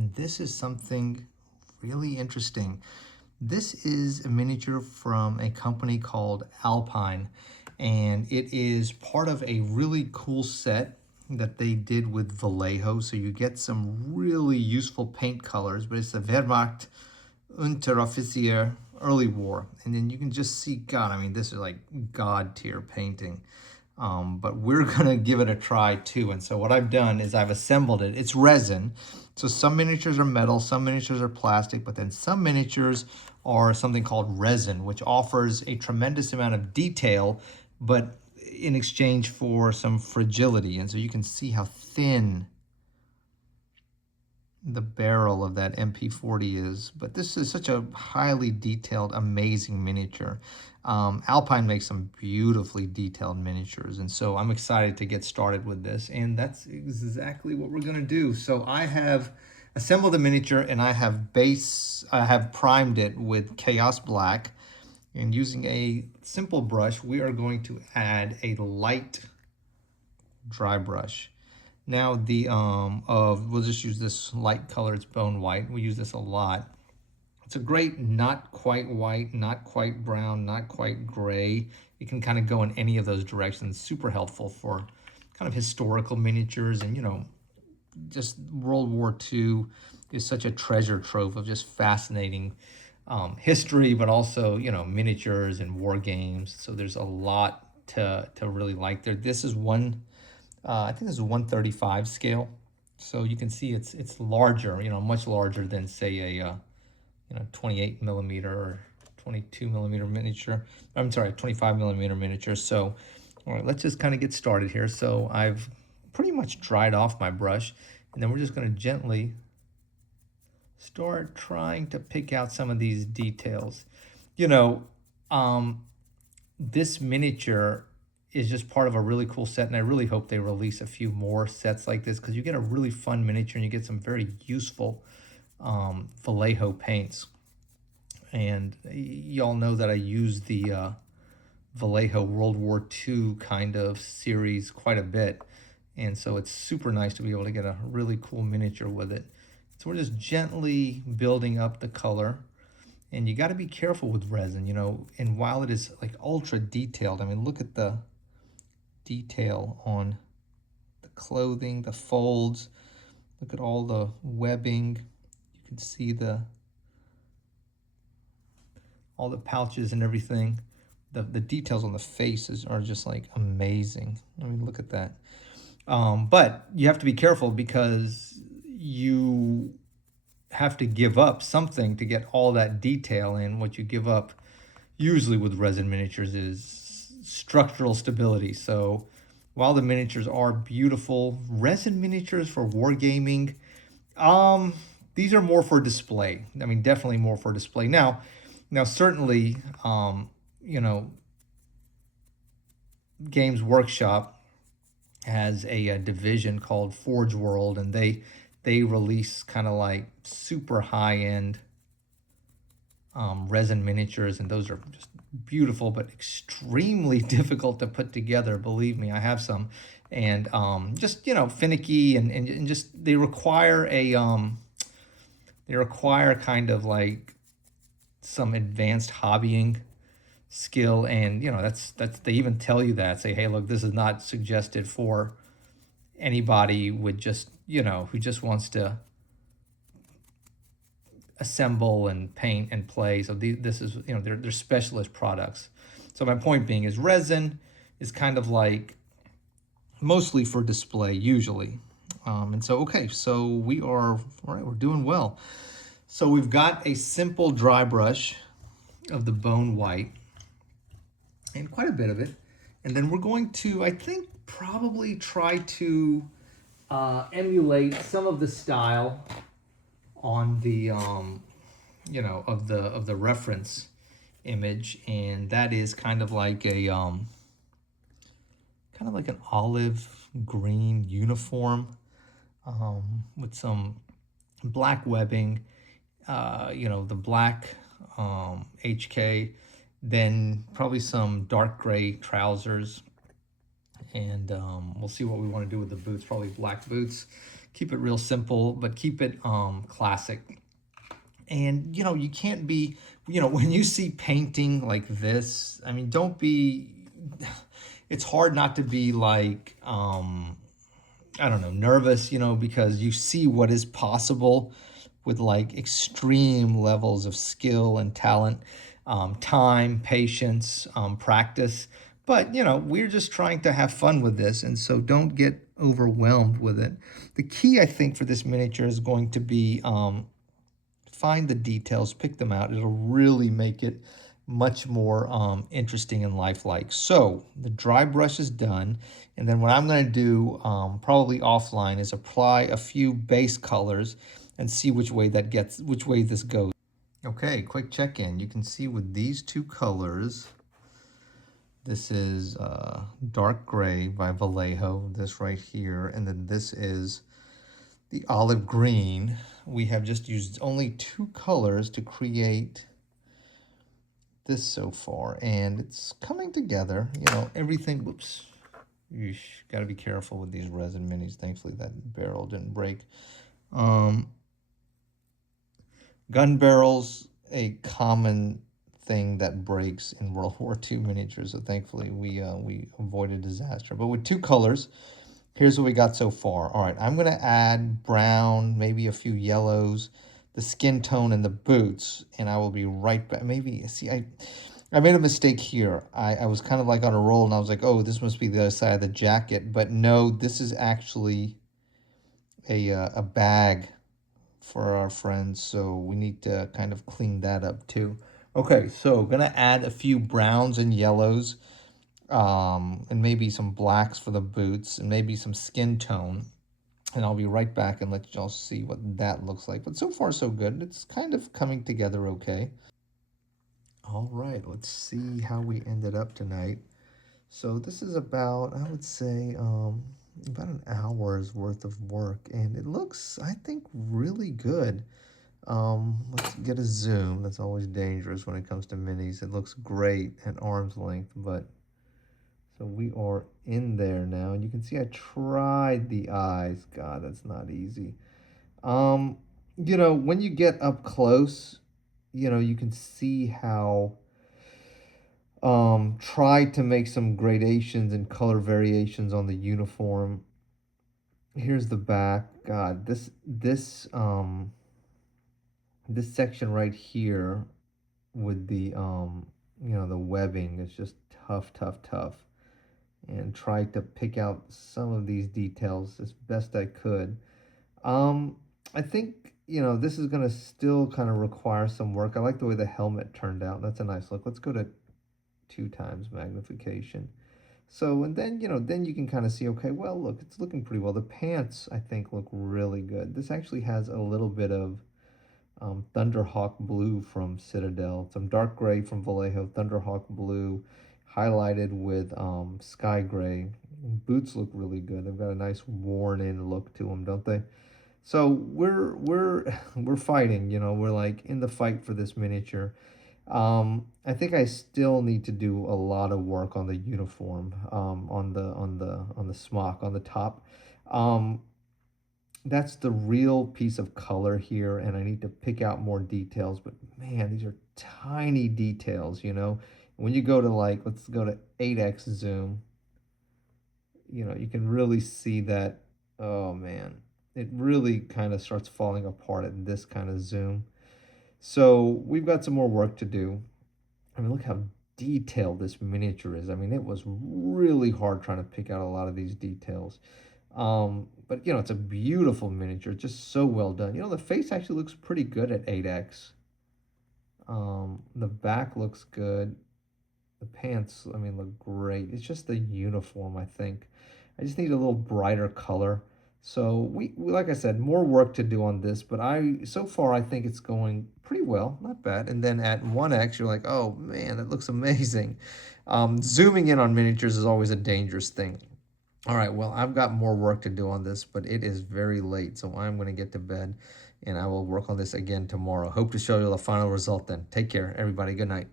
and this is something really interesting. This is a miniature from a company called Alpine, and it is part of a really cool set that they did with Vallejo. So you get some really useful paint colors, but it's the Wehrmacht Unteroffizier early war. And then you can just see, God, I mean, this is like God tier painting. But we're gonna give it a try too. And so what I've done is I've assembled it. It's resin. So some miniatures are metal, some miniatures are plastic, but then some miniatures are something called resin, which offers a tremendous amount of detail, but in exchange for some fragility. And so you can see how thin the barrel of that MP40 is, but this is such a highly detailed, amazing miniature. Alpine makes some beautifully detailed miniatures, and so I'm excited to get started with this, and that's exactly what we're gonna do. So I have assembled the miniature, and I have primed it with Chaos Black, and using a simple brush, we are going to add a light dry brush. Now we'll just use this light color, it's bone white. We use this a lot. It's a great not quite white, not quite brown, not quite gray. It can kind of go in any of those directions. Super helpful for kind of historical miniatures, and just World War II is such a treasure trove of just fascinating history, but also, miniatures and war games. So there's a lot to really like there. This is I think this is a 135 scale. So you can see it's larger, much larger than say a 28 millimeter or 22 millimeter miniature. I'm sorry, 25 millimeter miniature. So, all right, let's just kind of get started here. So I've pretty much dried off my brush, and then we're just going to gently start trying to pick out some of these details. This miniature is just part of a really cool set, and I really hope they release a few more sets like this, because you get a really fun miniature and you get some very useful Vallejo paints. And y'all know that I use the Vallejo World War II kind of series quite a bit, and so it's super nice to be able to get a really cool miniature with it. So we're just gently building up the color, and you got to be careful with resin, and while it is like ultra detailed, I mean, look at the detail on the clothing, the folds, look at all the webbing. You can see all the pouches and everything. The details on the faces are just like amazing. I mean, look at that. But you have to be careful, because you have to give up something to get all that detail in. What you give up usually with resin miniatures is structural stability. So while the miniatures are beautiful, resin miniatures for wargaming, these are more for display. I mean, definitely more for display. Now certainly, Games Workshop has a division called Forge World, and they release kind of like super high-end resin miniatures, and those are just beautiful but extremely difficult to put together. Believe me, I have some, and just finicky, and just they require kind of like some advanced hobbying skill, and that's they even tell you that, say, hey, look, this is not suggested for anybody with just who just wants to assemble and paint and play. So this is they're specialist products. So my point being is resin is kind of like mostly for display usually. And so okay, so we are all right, we're doing well. So we've got a simple dry brush of the bone white, and quite a bit of it, and then we're going to, I think, probably try to emulate some of the style on the of the reference image, and that is kind of like a kind of like an olive green uniform with some black webbing, the black HK, then probably some dark gray trousers, and we'll see what we want to do with the boots, probably black boots, Keep it real simple, but keep it classic. And you can't be, when you see painting like this, I mean, don't be, it's hard not to be like, I don't know, nervous, because you see what is possible with like extreme levels of skill and talent, time, patience, practice. But, we're just trying to have fun with this. And so don't get overwhelmed with it. The key, I think, for this miniature is going to be find the details, pick them out. It'll really make it much more interesting and lifelike. So the dry brush is done. And then what I'm going to do, probably offline, is apply a few base colors and see which way this goes. Okay, quick check-in. You can see with these two colors, this is dark gray by Vallejo, this right here, and then this is the olive green. We have just used only two colors to create this so far, and it's coming together. Everything, whoops, you got to be careful with these resin minis. Thankfully that barrel didn't break. Gun barrels, a common thing that breaks in World War II miniatures, so thankfully we avoided disaster. But with two colors, here's what we got so far. All right, I'm going to add brown, maybe a few yellows, the skin tone, and the boots, and I will be right back. Maybe, see, I made a mistake here. I was kind of like on a roll, and I was like, oh, this must be the other side of the jacket. But no, this is actually a bag for our friends, so we need to kind of clean that up too. Okay, so going to add a few browns and yellows, and maybe some blacks for the boots, and maybe some skin tone. And I'll be right back and let y'all see what that looks like. But so far, so good. It's kind of coming together okay. All right, let's see how we ended up tonight. So this is about, I would say, about an hour's worth of work. And it looks, I think, really good. Let's get a zoom. That's always dangerous when it comes to minis. It looks great at arm's length, but so we are in there now, and you can see I tried the eyes. God, that's not easy. When you get up close, you can see how try to make some gradations and color variations on the uniform. Here's the back. God, this section right here with the the webbing is just tough, tough, tough. And tried to pick out some of these details as best I could. I think, this is going to still kind of require some work. I like the way the helmet turned out. That's a nice look. Let's go to 2x magnification. So, and then, then you can kind of see, okay, well, look, it's looking pretty well. The pants, I think, look really good. This actually has a little bit of Thunderhawk blue from Citadel, some dark gray from Vallejo, Thunderhawk blue, highlighted with sky gray. Boots look really good. They've got a nice worn-in look to them, don't they? So we're fighting. We're like in the fight for this miniature. I think I still need to do a lot of work on the uniform, on the smock on the top. That's the real piece of color here, and I need to pick out more details. But man, these are tiny details. When you go to let's go to 8x zoom, you can really see that. Oh man, it really kind of starts falling apart at this kind of zoom. So we've got some more work to do. I mean, look how detailed this miniature is. I mean, it was really hard trying to pick out a lot of these details. But it's a beautiful miniature, just so well done. The face actually looks pretty good at 8x. The back looks good. The pants, I mean, look great. It's just the uniform, I think. I just need a little brighter color. So we like I said, more work to do on this, but so far I think it's going pretty well, not bad. And then at 1x, you're like, oh man, that looks amazing. Zooming in on miniatures is always a dangerous thing. All right, well, I've got more work to do on this, but it is very late, so I'm going to get to bed, and I will work on this again tomorrow. Hope to show you the final result then. Take care, everybody. Good night.